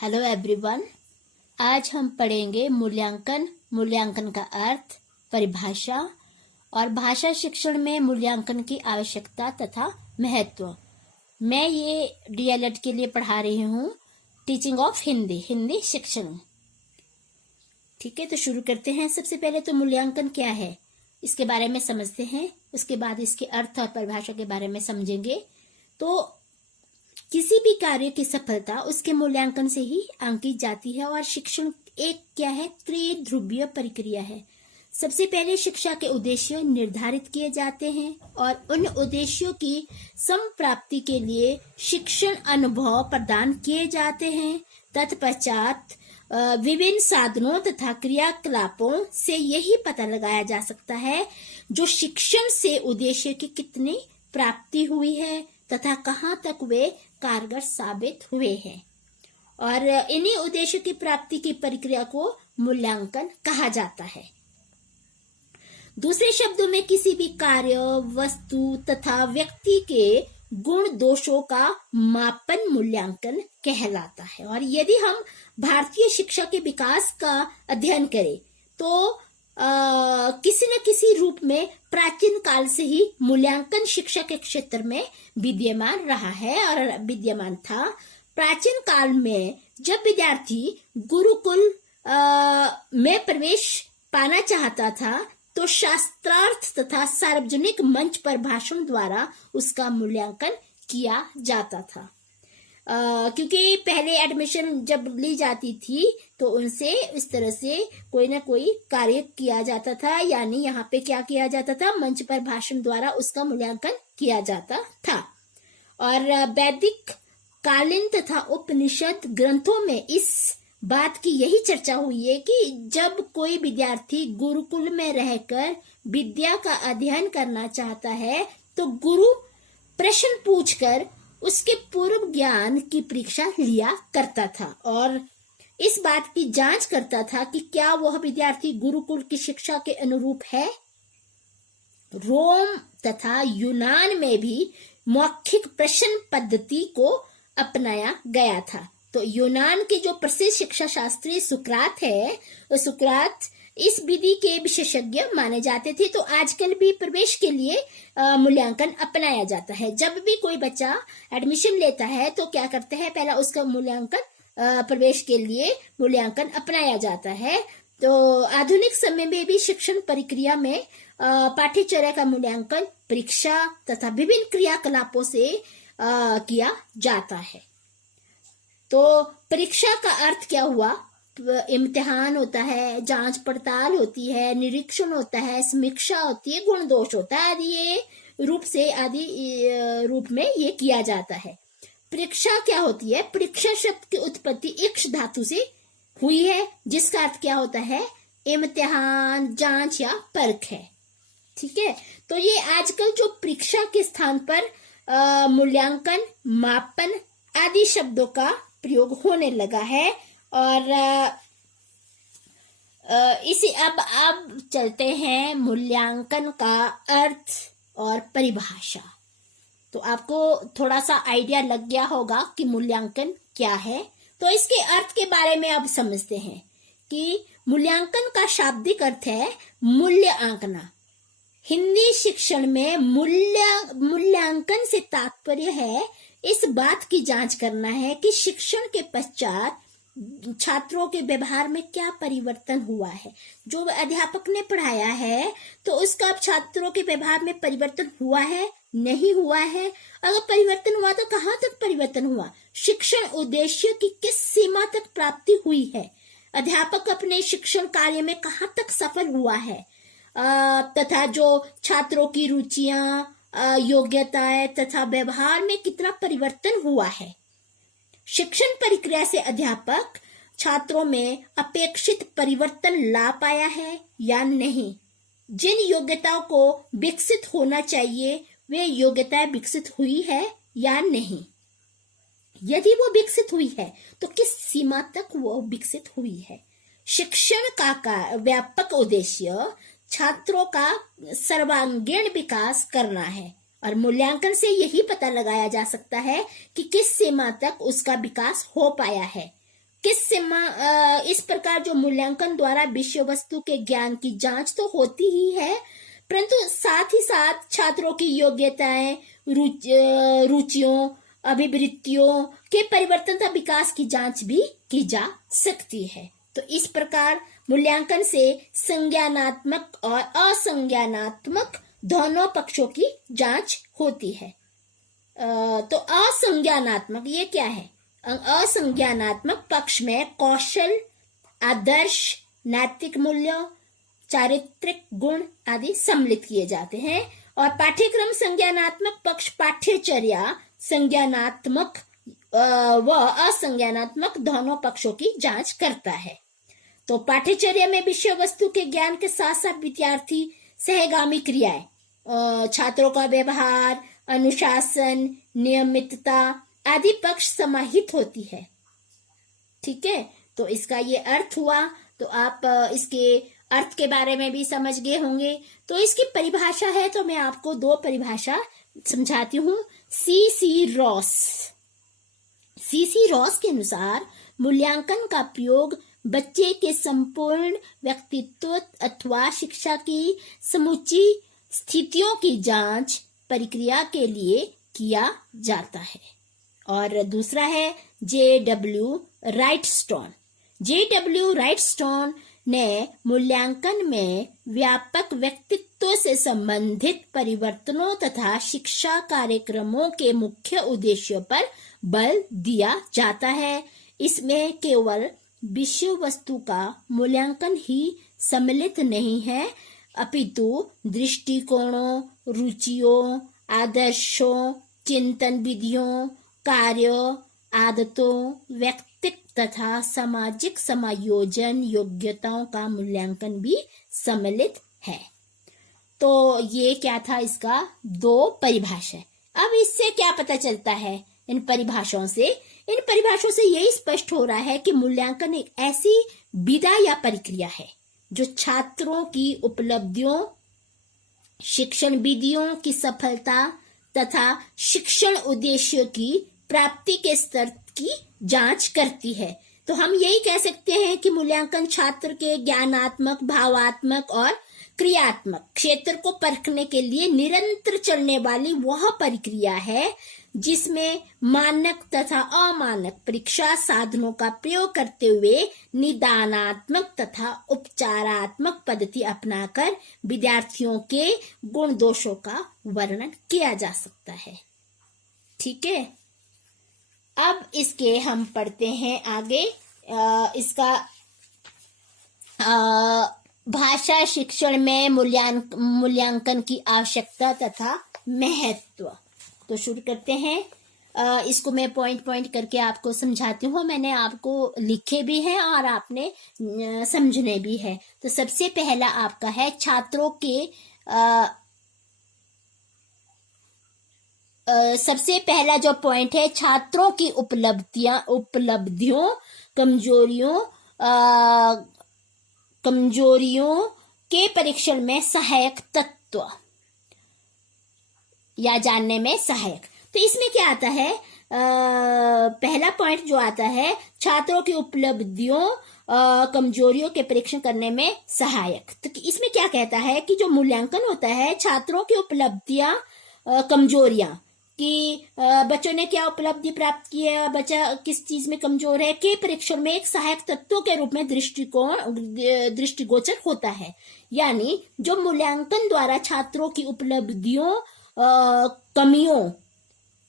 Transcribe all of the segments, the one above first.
Hello everyone. आज हम पढ़ेंगे मूल्यांकन का अर्थ, परिभाषा और भाषा शिक्षण में मूल्यांकन की आवश्यकता तथा महत्व। मैं ये डीएलएड के लिए पढ़ा रही हूँ, टीचिंग ऑफ हिंदी शिक्षण। ठीक है, तो शुरू करते हैं। सबसे पहले तो मूल्यांकन क्या है इसके बारे में समझते हैं, उसके बाद इसके अर्थ और परिभाषा के बारे में समझेंगे। तो किसी भी कार्य की सफलता उसके मूल्यांकन से ही आंकी जाती है और शिक्षण एक क्या है, त्रिध्रुवीय प्रक्रिया है। सबसे पहले शिक्षा के उद्देश्य निर्धारित किए जाते हैं और उन उद्देश्यों की संप्राप्ति के लिए शिक्षण अनुभव प्रदान किए जाते हैं। तत्पश्चात विभिन्न साधनों तथा क्रियाकलापों से यही पता लगाया जा सकता है जो शिक्षण से उद्देश्य की कितनी प्राप्ति हुई है तथा कहाँ तक वे कारगर साबित हुए हैं। और इन्हीं उद्देश्य की प्राप्ति की प्रक्रिया को मूल्यांकन कहा जाता है। दूसरे शब्दों में किसी भी कार्य, वस्तु तथा व्यक्ति के गुण दोषों का मापन मूल्यांकन कहलाता है। और यदि हम भारतीय शिक्षा के विकास का अध्ययन करें तो किसी न किसी रूप में प्राचीन काल से ही मूल्यांकन शिक्षा के क्षेत्र में विद्यमान रहा है और विद्यमान था। प्राचीन काल में जब विद्यार्थी गुरुकुल में प्रवेश पाना चाहता था तो शास्त्रार्थ तथा सार्वजनिक मंच पर भाषण द्वारा उसका मूल्यांकन किया जाता था। क्योंकि पहले एडमिशन जब ली जाती थी तो उनसे इस तरह से कोई ना कोई कार्य किया जाता था, यानी यहाँ पे क्या किया जाता था, मंच पर भाषण द्वारा उसका मूल्यांकन किया जाता था। और वैदिक कालीन तथा उपनिषद ग्रंथों में इस बात की यही चर्चा हुई है कि जब कोई विद्यार्थी गुरुकुल में रहकर विद्या का अध्ययन करना चाहता है तो गुरु प्रश्न पूछकर उसके पूर्व ज्ञान की परीक्षा लिया करता था और इस बात की जांच करता था कि क्या वह विद्यार्थी गुरुकुल की शिक्षा के अनुरूप है। रोम तथा यूनान में भी मौखिक प्रश्न पद्धति को अपनाया गया था। तो यूनान के जो प्रसिद्ध शिक्षा शास्त्री सुकरात है, वो सुकरात इस विधि के विशेषज्ञ माने जाते थे। तो आजकल भी प्रवेश के लिए मूल्यांकन अपनाया जाता है। जब भी कोई बच्चा एडमिशन लेता है तो क्या करते हैं, पहला उसका मूल्यांकन, प्रवेश के लिए मूल्यांकन अपनाया जाता है। तो आधुनिक समय में भी शिक्षण प्रक्रिया में पाठ्यचर्या का मूल्यांकन परीक्षा तथा विभिन्न क्रियाकलापों से किया जाता है। तो परीक्षा का अर्थ क्या हुआ, इम्तिहान होता है, जांच पड़ताल होती है, निरीक्षण होता है, समीक्षा होती है, गुण दोष होता है, आदि रूप में ये किया जाता है। परीक्षा क्या होती है, परीक्षा शब्द की उत्पत्ति इक्ष धातु से हुई है जिसका अर्थ क्या होता है, इम्तिहान, जांच या परख है। ठीक है, तो ये आजकल जो परीक्षा के स्थान पर मूल्यांकन, मापन आदि शब्दों का प्रयोग होने लगा है। और इसी अब चलते हैं मूल्यांकन का अर्थ और परिभाषा। तो आपको थोड़ा सा आइडिया लग गया होगा कि मूल्यांकन क्या है। तो इसके अर्थ के बारे में अब समझते हैं कि मूल्यांकन का शाब्दिक अर्थ है मूल्य आंकना। हिंदी शिक्षण में मूल्यांकन से तात्पर्य है इस बात की जांच करना है कि शिक्षण के पश्चात छात्रों के व्यवहार में क्या परिवर्तन हुआ है। जो अध्यापक ने पढ़ाया है तो उसका अब छात्रों के व्यवहार में परिवर्तन हुआ है, नहीं हुआ है। अगर परिवर्तन हुआ तो कहाँ तक परिवर्तन हुआ, शिक्षण उद्देश्य की किस सीमा तक प्राप्ति हुई है, अध्यापक अपने शिक्षण कार्य में कहाँ तक सफल हुआ है, तथा जो छात्रों की रुचियां, योग्यताएं तथा व्यवहार में कितना परिवर्तन हुआ है। शिक्षण प्रक्रिया से अध्यापक छात्रों में अपेक्षित परिवर्तन ला पाया है या नहीं, जिन योग्यताओं को विकसित होना चाहिए वे योग्यताएं विकसित हुई है या नहीं, यदि वो विकसित हुई है तो किस सीमा तक वो विकसित हुई है। शिक्षण का व्यापक उद्देश्य छात्रों का सर्वांगीण विकास करना है और मूल्यांकन से यही पता लगाया जा सकता है कि किस सीमा तक उसका विकास हो पाया है। इस प्रकार जो मूल्यांकन द्वारा विषय वस्तु के ज्ञान की जांच तो होती ही है, परंतु साथ ही साथ छात्रों की योग्यताएं, रुचियों, अभिवृत्तियों के परिवर्तन तथा विकास की जांच भी की जा सकती है। तो इस प्रकार मूल्यांकन से संज्ञानात्मक और असंज्ञानात्मक दोनों पक्षों की जांच होती है। तो असंज्ञानात्मक ये क्या है? असंज्ञानात्मक पक्ष में कौशल, आदर्श, नैतिक मूल्यों, चारित्रिक गुण आदि सम्मिलित किए जाते हैं, और पाठ्यक्रम संज्ञानात्मक पक्ष पाठ्यचर्या संज्ञानात्मक व असंज्ञानात्मक दोनों पक्षों की जांच करता है। तो पाठ्यचर्या में विषय वस्तु के ज्ञान के साथ साथ विद्यार्थी सहगामी क्रियाएं, छात्रों का व्यवहार, अनुशासन, नियमितता आदि पक्ष समाहित होती है। ठीक है, तो इसका ये अर्थ हुआ। तो आप इसके अर्थ के बारे में भी समझ गए होंगे। तो इसकी परिभाषा है, तो मैं आपको दो परिभाषा समझाती हूँ। C.C. रॉस के अनुसार मूल्यांकन का प्रयोग बच्चे के संपूर्ण व्यक्तित्व अथवा शिक्षा की समूची स्थितियों की जांच प्रक्रिया के लिए किया जाता है। और दूसरा है J.W. राइटस्टोन ने मूल्यांकन में व्यापक व्यक्तित्व से संबंधित परिवर्तनों तथा शिक्षा कार्यक्रमों के मुख्य उद्देश्यों पर बल दिया जाता है। इसमें केवल विषय वस्तु का मूल्यांकन ही सम्मिलित नहीं है, अपितु दृष्टिकोणों, रुचियों, आदर्शों, चिंतन विधियों, कार्यों, आदतों, व्यक्तित्व तथा सामाजिक समायोजन योग्यताओं का मूल्यांकन भी सम्मिलित है। तो ये क्या था, इसका दो परिभाषा। अब इससे क्या पता चलता है? इन परिभाषाओं से यही स्पष्ट हो रहा है कि मूल्यांकन एक ऐसी विधा या प्रक्रिया है जो छात्रों की उपलब्धियों, शिक्षण विधियों की सफलता तथा शिक्षण उद्देश्यों की प्राप्ति के स्तर की जांच करती है। तो हम यही कह सकते हैं कि मूल्यांकन छात्र के ज्ञानात्मक, भावात्मक और क्रियात्मक क्षेत्र को परखने के लिए निरंतर चलने वाली वह प्रक्रिया है जिसमें मानक तथा अमानक परीक्षा साधनों का प्रयोग करते हुए निदानात्मक तथा उपचारात्मक पद्धति अपनाकर विद्यार्थियों के गुण दोषों का वर्णन किया जा सकता है। ठीक है, अब इसके हम पढ़ते हैं आगे। इसका भाषा शिक्षण में मूल्यांकन की आवश्यकता तथा महत्व। तो शुरू करते हैं। इसको मैं पॉइंट करके आपको समझाती हूँ। मैंने आपको लिखे भी हैं और आपने समझने भी है। तो सबसे पहला आपका है छात्रों के सबसे पहला जो पॉइंट है, छात्रों की उपलब्धियों, कमजोरियों के परीक्षण में सहायक तत्व या जानने में सहायक। तो इसमें क्या आता है? पहला पॉइंट जो आता है, छात्रों की उपलब्धियों, कमजोरियों के परीक्षण करने में सहायक। तो इसमें क्या कहता है कि जो मूल्यांकन होता है, छात्रों की उपलब्धियां, कमजोरियां कि बच्चों ने क्या उपलब्धि प्राप्त की है, बच्चा किस चीज में कमजोर है, के परीक्षण में एक सहायक तत्वों के रूप में दृष्टिगोचर होता है। यानी जो मूल्यांकन द्वारा छात्रों की उपलब्धियों, कमियों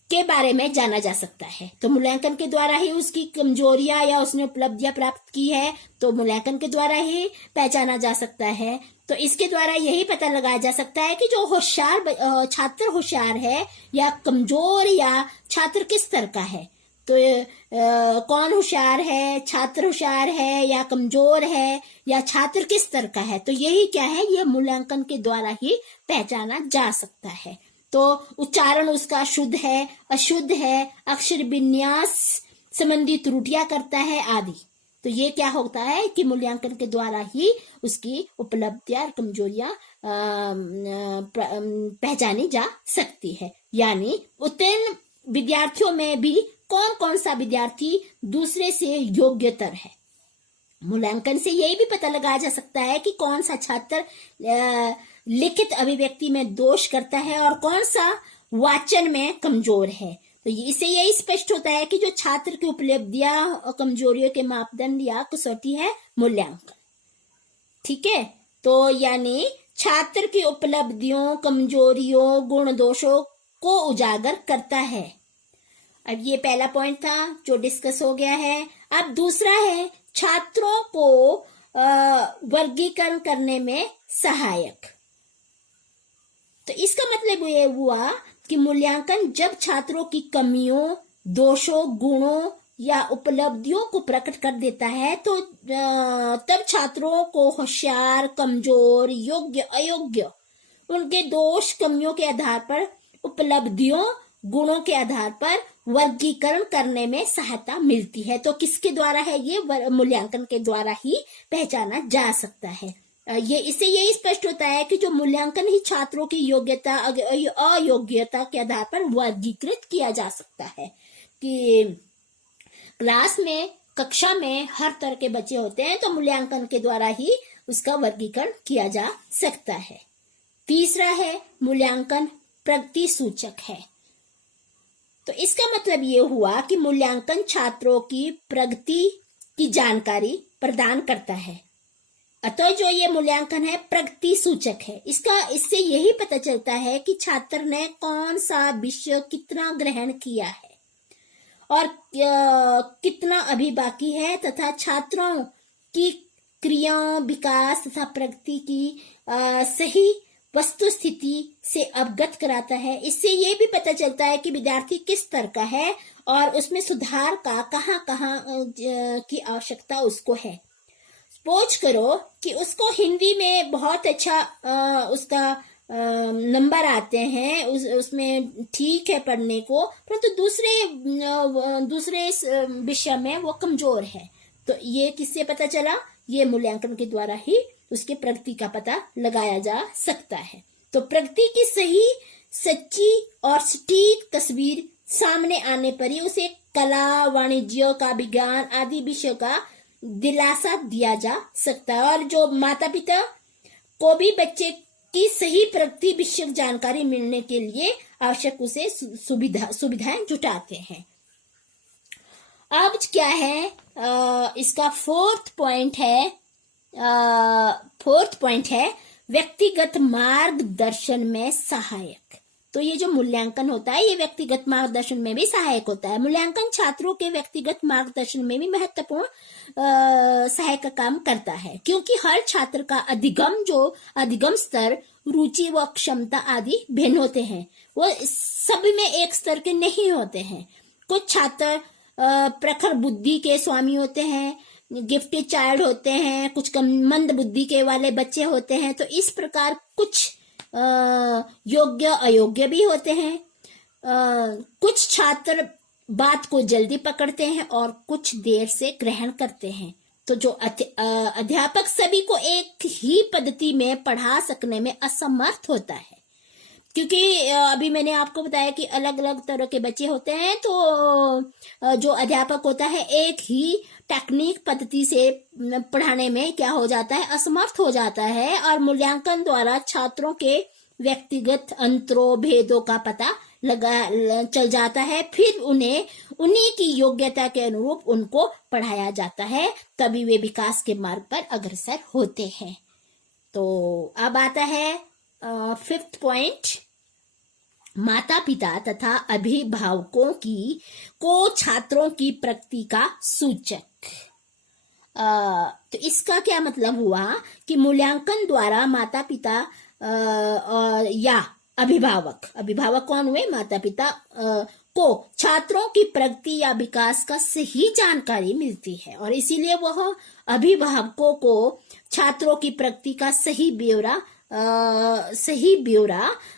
के बारे में जाना जा सकता है। तो मूल्यांकन के द्वारा ही उसकी कमजोरियां या उसने उपलब्धियां प्राप्त की है, तो मूल्यांकन के द्वारा ही पहचाना जा सकता है। तो इसके द्वारा यही पता लगाया जा सकता है कि जो छात्र होशियार है या कमजोर, या छात्र किस स्तर का है। तो कौन होशियार है, छात्र होशियार है या कमजोर है, या छात्र किस स्तर का है। तो यही क्या है, ये मूल्यांकन के द्वारा ही पहचाना जा सकता है। तो उच्चारण उसका शुद्ध है, अशुद्ध है, अक्षर विन्यास संबंधी त्रुटियां करता है आदि। तो ये क्या होता है कि मूल्यांकन के द्वारा ही उसकी उपलब्धियां और कमजोरियां पहचानी जा सकती है। यानी उत्तीर्ण विद्यार्थियों में भी कौन कौन सा विद्यार्थी दूसरे से योग्यतर है। मूल्यांकन से यही भी पता लगाया जा सकता है कि कौन सा छात्र लिखित अभिव्यक्ति में दोष करता है और कौन सा वाचन में कमजोर है। तो इससे यही स्पष्ट होता है कि जो छात्र की उपलब्धियां और कमजोरियों के मापदंड या कसौटी है मूल्यांकन। ठीक है, तो यानी छात्र की उपलब्धियों, कमजोरियों, गुण दोषों को उजागर करता है। अब ये पहला पॉइंट था जो डिस्कस हो गया है। अब दूसरा है छात्रों को वर्गीकरण करने में सहायक। तो इसका मतलब ये हुआ कि मूल्यांकन जब छात्रों की कमियों, दोषों, गुणों या उपलब्धियों को प्रकट कर देता है तो तब छात्रों को होशियार, कमजोर, योग्य, अयोग्य, उनके दोष, कमियों के आधार पर, उपलब्धियों, गुणों के आधार पर वर्गीकरण करने में सहायता मिलती है। तो किसके द्वारा है ये? मूल्यांकन के द्वारा ही पहचाना जा सकता है। ये इससे यही स्पष्ट होता है कि जो मूल्यांकन ही छात्रों की योग्यता, अयोग्यता के आधार पर वर्गीकृत किया जा सकता है। कि क्लास में, कक्षा में हर तरह के बच्चे होते हैं, तो मूल्यांकन के द्वारा ही उसका वर्गीकरण किया जा सकता है। तीसरा है मूल्यांकन प्रगति सूचक है। तो इसका मतलब ये हुआ कि मूल्यांकन छात्रों की प्रगति की जानकारी प्रदान करता है। अतः जो ये मूल्यांकन है प्रगति सूचक है। इससे यही पता चलता है कि छात्र ने कौन सा विषय कितना ग्रहण किया है और कितना अभी बाकी है, तथा छात्रों की क्रियाओं, विकास तथा प्रगति की सही वस्तु स्थिति से अवगत कराता है। इससे ये भी पता चलता है कि विद्यार्थी किस स्तर का है और उसमें सुधार का कहाँ की आवश्यकता उसको है। सपोज करो कि उसको हिंदी में बहुत अच्छा उसका नंबर आते हैं, उसमें ठीक है पढ़ने को, परंतु दूसरे विषय में वो कमजोर है। तो ये किससे पता चला? ये मूल्यांकन के द्वारा ही उसके प्रगति का पता लगाया जा सकता है। तो प्रगति की सही, सच्ची और सटीक तस्वीर सामने आने पर ही उसे कला, वाणिज्य का, विज्ञान आदि विषयों का दिलासा दिया जा सकता है। और जो माता पिता को भी बच्चे की सही प्रगति विषयक जानकारी मिलने के लिए आवश्यक उसे सुविधाएं जुटाते हैं। अब क्या है इसका फोर्थ पॉइंट है व्यक्तिगत मार्गदर्शन में सहायक। तो ये जो मूल्यांकन होता है ये व्यक्तिगत मार्गदर्शन में भी सहायक होता है। मूल्यांकन छात्रों के व्यक्तिगत मार्गदर्शन में भी महत्वपूर्ण सहायक का काम करता है, क्योंकि हर छात्र का अधिगम स्तर, रुचि व क्षमता आदि भिन्न होते हैं। वो सभी में एक स्तर के नहीं होते हैं। कुछ छात्र प्रखर बुद्धि के स्वामी होते हैं, गिफ्टेड चाइल्ड होते हैं, कुछ मंद बुद्धि के वाले बच्चे होते हैं। तो इस प्रकार कुछ योग्य, अयोग्य भी होते हैं। कुछ छात्र बात को जल्दी पकड़ते हैं और कुछ देर से ग्रहण करते हैं। तो जो अध्यापक सभी को एक ही पद्धति में पढ़ा सकने में असमर्थ होता है, क्योंकि अभी मैंने आपको बताया कि अलग अलग तरह के बच्चे होते हैं। तो जो अध्यापक होता है एक ही टेक्निक पद्धति से पढ़ाने में क्या हो जाता है? असमर्थ हो जाता है। और मूल्यांकन द्वारा छात्रों के व्यक्तिगत अंतरों, भेदों का पता चल जाता है। फिर उन्हें उन्हीं की योग्यता के अनुरूप उनको पढ़ाया जाता है, तभी वे विकास के मार्ग पर अग्रसर होते हैं। तो अब आता है फिफ्थ पॉइंट, माता पिता तथा अभिभावकों को छात्रों की प्रगति का सूचक। तो इसका क्या मतलब हुआ कि मूल्यांकन द्वारा माता पिता या अभिभावक कौन हुए? माता पिता को छात्रों की प्रगति या विकास का सही जानकारी मिलती है, और इसीलिए वह अभिभावकों को छात्रों की प्रगति का सही ब्यौरा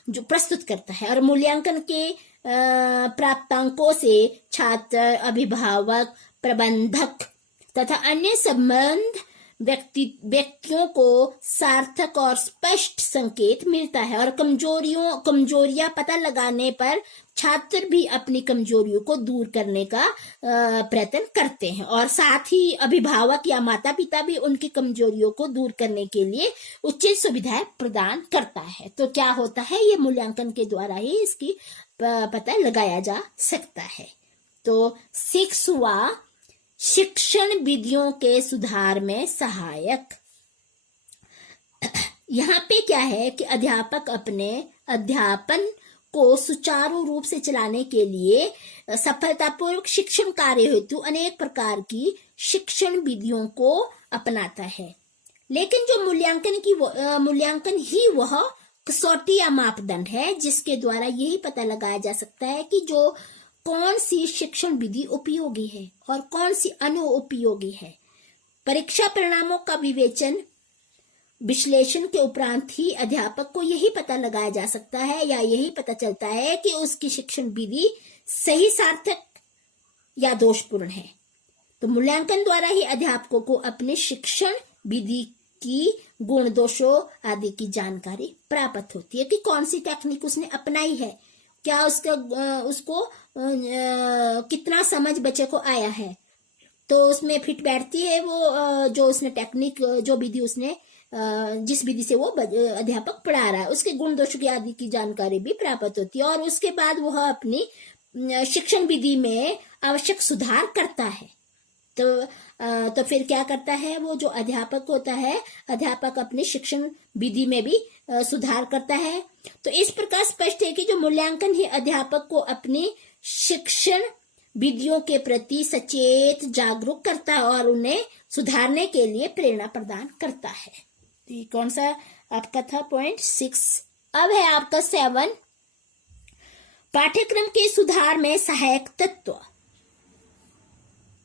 जो प्रस्तुत करता है। और मूल्यांकन के प्राप्तांकों से छात्र, अभिभावक, प्रबंधक तथा अन्य संबंध व्यक्तियों को सार्थक और स्पष्ट संकेत मिलता है और कमजोरियां पता लगाने पर छात्र भी अपनी कमजोरियों को दूर करने का प्रयत्न करते हैं और साथ ही अभिभावक या माता पिता भी उनकी कमजोरियों को दूर करने के लिए उचित सुविधाएं प्रदान करता है। तो क्या होता है, ये मूल्यांकन के द्वारा ही इसकी पता लगाया जा सकता है। तो 6वां, शिक्षण विधियों के सुधार में सहायक। यहाँ पे क्या है कि अध्यापक अपने अध्यापन को सुचारू रूप से चलाने के लिए सफलतापूर्वक शिक्षण कार्य हेतु अनेक प्रकार की शिक्षण विधियों को अपनाता है। लेकिन जो मूल्यांकन ही वह कसौटी या मापदंड है जिसके द्वारा यही पता लगाया जा सकता है कि जो कौन सी शिक्षण विधि उपयोगी है और कौन सी अनुपयोगी है। परीक्षा परिणामों का विश्लेषण के उपरांत ही अध्यापक को यही पता लगाया जा सकता है या यही पता चलता है कि उसकी शिक्षण विधि सही, सार्थक या दोषपूर्ण है। तो मूल्यांकन द्वारा ही अध्यापकों को अपने शिक्षण विधि की गुण, दोषों आदि की जानकारी प्राप्त होती है कि कौन सी टेक्निक उसने अपनाई है, क्या उसको कितना समझ बच्चे को आया है, तो उसमें फिट बैठती है वो जो उसने टेक्निक, जो विधि उसने जिस विधि से वो अध्यापक पढ़ा रहा है, उसके गुण दोषों की आदि की जानकारी भी प्राप्त होती है और उसके बाद वह अपनी शिक्षण विधि में आवश्यक सुधार करता है। तो फिर क्या करता है, वो जो अध्यापक होता है, अध्यापक अपनी शिक्षण विधि में भी सुधार करता है। तो इस प्रकार स्पष्ट है कि जो मूल्यांकन ही अध्यापक को अपनी शिक्षण विधियों के प्रति सचेत, जागरूक करता है और उन्हें सुधारने के लिए प्रेरणा प्रदान करता है। तो ये कौन सा आपका था पॉइंट 6। अब है आपका 7, पाठ्यक्रम के सुधार में सहायक तत्व।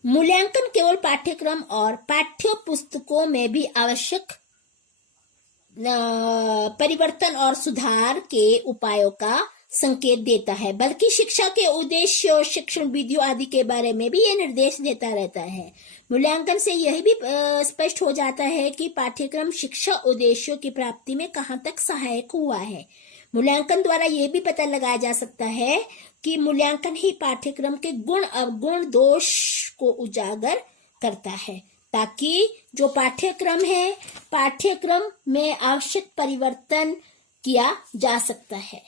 मूल्यांकन केवल पाठ्यक्रम और पाठ्य पुस्तकों में भी आवश्यक परिवर्तन और सुधार के उपायों का संकेत देता है, बल्कि शिक्षा के उद्देश्य और शिक्षण विधियों आदि के बारे में भी ये निर्देश देता रहता है। मूल्यांकन से यह भी स्पष्ट हो जाता है कि पाठ्यक्रम शिक्षा उद्देश्यों की प्राप्ति में कहाँ तक सहायक हुआ है। मूल्यांकन द्वारा यह भी पता लगाया जा सकता है कि मूल्यांकन ही पाठ्यक्रम के गुण अवगुण दोष को उजागर करता है, ताकि जो पाठ्यक्रम है, पाठ्यक्रम में आवश्यक परिवर्तन किया जा सकता है।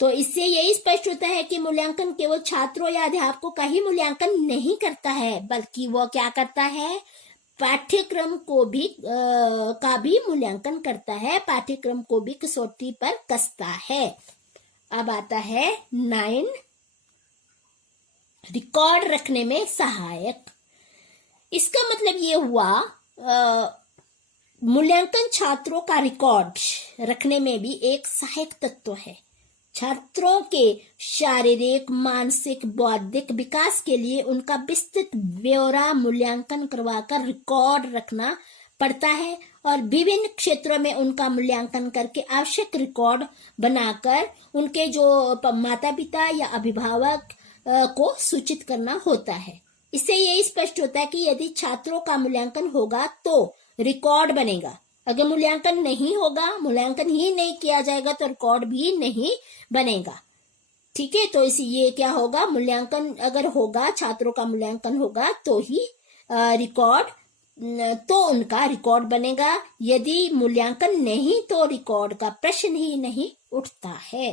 तो इससे यही स्पष्ट होता है कि मूल्यांकन केवल छात्रों या अध्यापकों का ही मूल्यांकन नहीं करता है, बल्कि वह क्या करता है, पाठ्यक्रम को भी का भी मूल्यांकन करता है, पाठ्यक्रम को भी कसौटी पर कसता है। अब आता है 9, रिकॉर्ड रखने में सहायक। इसका मतलब ये हुआ मूल्यांकन छात्रों का रिकॉर्ड रखने में भी एक सहायक तत्व है। छात्रों के शारीरिक, मानसिक, बौद्धिक विकास के लिए उनका विस्तृत ब्यौरा मूल्यांकन करवाकर रिकॉर्ड रखना पड़ता है और विभिन्न क्षेत्रों में उनका मूल्यांकन करके आवश्यक रिकॉर्ड बनाकर उनके जो माता पिता या अभिभावक को सूचित करना होता है। इससे यही स्पष्ट होता है कि यदि छात्रों का मूल्यांकन होगा तो रिकॉर्ड बनेगा, अगर मूल्यांकन नहीं होगा, मूल्यांकन ही नहीं किया जाएगा तो रिकॉर्ड भी नहीं बनेगा। ठीक है, तो ये क्या होगा, मूल्यांकन अगर होगा, छात्रों का मूल्यांकन होगा तो ही रिकॉर्ड, तो उनका रिकॉर्ड बनेगा। यदि मूल्यांकन नहीं तो रिकॉर्ड का प्रश्न ही नहीं उठता है।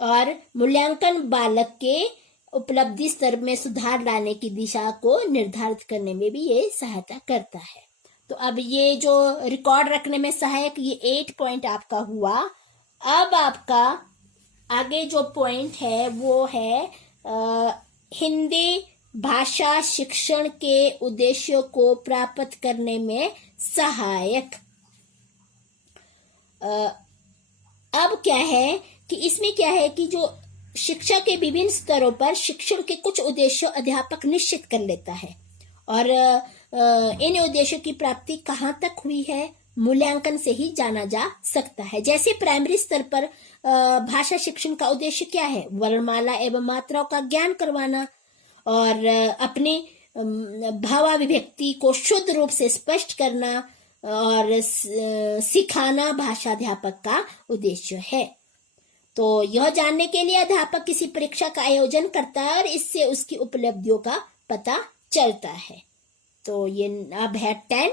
और मूल्यांकन बालक के उपलब्धि स्तर में सुधार लाने की दिशा को निर्धारित करने में भी ये सहायता करता है। तो अब ये जो रिकॉर्ड रखने में सहायक, ये 8 पॉइंट आपका हुआ। अब आपका आगे जो पॉइंट है वो है हिंदी भाषा शिक्षण के उद्देश्यों को प्राप्त करने में सहायक। अब क्या है कि इसमें क्या है कि जो शिक्षा के विभिन्न स्तरों पर शिक्षण के कुछ उद्देश्य अध्यापक निश्चित कर लेता है और इन उद्देश्यों की प्राप्ति कहाँ तक हुई है, मूल्यांकन से ही जाना जा सकता है। जैसे प्राइमरी स्तर पर भाषा शिक्षण का उद्देश्य क्या है, वर्णमाला एवं मात्राओं का ज्ञान करवाना और अपनी भावाभिव्यक्ति को शुद्ध रूप से स्पष्ट करना और सिखाना भाषाध्यापक का उद्देश्य है। तो यह जानने के लिए अध्यापक किसी परीक्षा का आयोजन करता है और इससे उसकी उपलब्धियों का पता चलता है। तो ये अब है 10,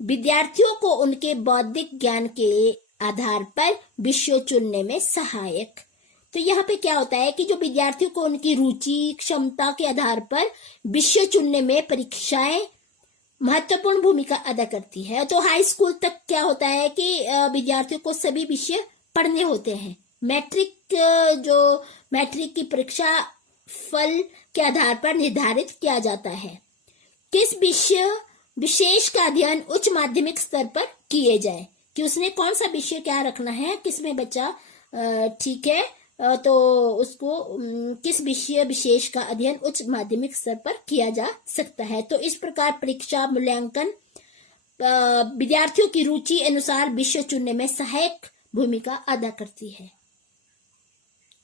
विद्यार्थियों को उनके बौद्धिक ज्ञान के आधार पर विषय चुनने में सहायक। तो यहाँ पे क्या होता है कि जो विद्यार्थियों को उनकी रुचि क्षमता के आधार पर विषय चुनने में परीक्षाएं महत्वपूर्ण भूमिका अदा करती है। तो हाई स्कूल तक क्या होता है कि विद्यार्थियों को सभी विषय पढ़ने होते हैं। मैट्रिक की परीक्षा फल के आधार पर निर्धारित किया जाता है किस विषय विशेष का अध्ययन उच्च माध्यमिक स्तर पर किए जाए, कि उसने कौन सा विषय क्या रखना है, किसमें बच्चा ठीक है तो उसको किस विषय विशेष का अध्ययन उच्च माध्यमिक स्तर पर किया जा सकता है। तो इस प्रकार परीक्षा मूल्यांकन विद्यार्थियों की रुचि अनुसार विषय चुनने में सहायक भूमिका अदा करती है।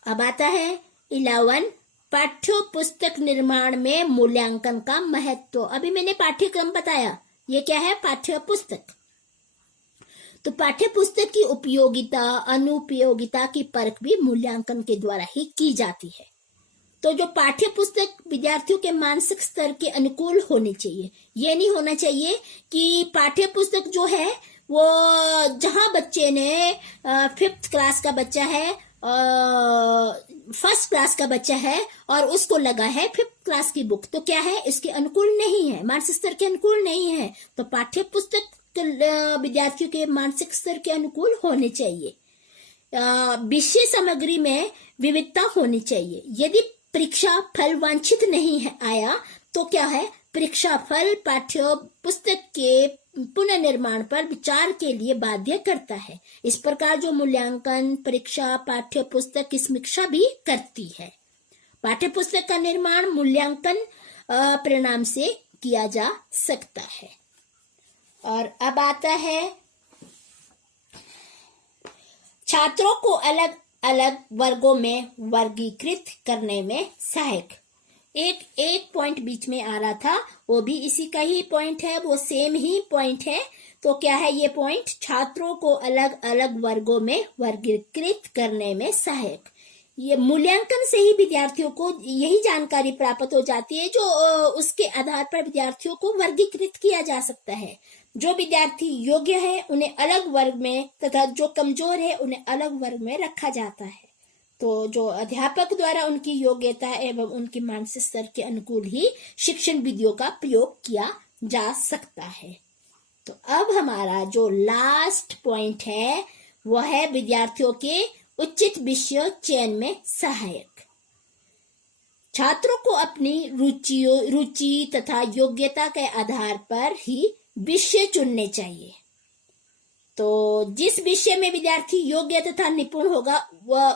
अब आता है 11, पाठ्य पुस्तक निर्माण में मूल्यांकन का महत्व। अभी मैंने पाठ्यक्रम बताया, ये क्या है, पाठ्य पुस्तक। तो पाठ्य पुस्तक की उपयोगिता अनुपयोगिता की परख भी मूल्यांकन के द्वारा ही की जाती है। तो जो पाठ्य पुस्तक विद्यार्थियों के मानसिक स्तर के अनुकूल होनी चाहिए। ये नहीं होना चाहिए कि पाठ्य पुस्तक जो है वो जहां बच्चे ने 5th क्लास का बच्चा है, 1st क्लास का बच्चा है और उसको लगा है 5th क्लास की बुक, तो क्या है, इसके अनुकूल नहीं है, मानसिक स्तर के अनुकूल नहीं है। तो पाठ्य पुस्तक विद्यार्थियों के मानसिक स्तर के अनुकूल होने चाहिए। विषय सामग्री में विविधता होनी चाहिए। यदि परीक्षा फल वांछित नहीं है आया तो क्या है, परीक्षा फल पाठ्य पुस्तक के पुनर्निर्माण पर विचार के लिए बाध्य करता है। इस प्रकार जो मूल्यांकन परीक्षा पाठ्य पुस्तक की समीक्षा भी करती है। पाठ्य पुस्तक का निर्माण मूल्यांकन परिणाम से किया जा सकता है। और अब आता है छात्रों को अलग अलग वर्गों में वर्गीकृत करने में सहायक। एक पॉइंट बीच में आ रहा था, वो भी इसी का ही पॉइंट है, वो सेम ही पॉइंट है। तो क्या है ये पॉइंट, छात्रों को अलग अलग वर्गों में वर्गीकृत करने में सहायक। ये मूल्यांकन से ही विद्यार्थियों को यही जानकारी प्राप्त हो जाती है जो उसके आधार पर विद्यार्थियों को वर्गीकृत किया जा सकता है। जो विद्यार्थी योग्य है उन्हें अलग वर्ग में तथा जो कमजोर है उन्हें अलग वर्ग में रखा जाता है। तो जो अध्यापक द्वारा उनकी योग्यता एवं उनके मानसिक स्तर के अनुकूल ही शिक्षण विधियों का प्रयोग किया जा सकता है। तो अब हमारा जो लास्ट पॉइंट है वह है विद्यार्थियों के उचित विषय चयन में सहायक। छात्रों को अपनी रुचि तथा योग्यता के आधार पर ही विषय चुनने चाहिए। तो जिस विषय में विद्यार्थी योग्य तथा निपुण होगा वह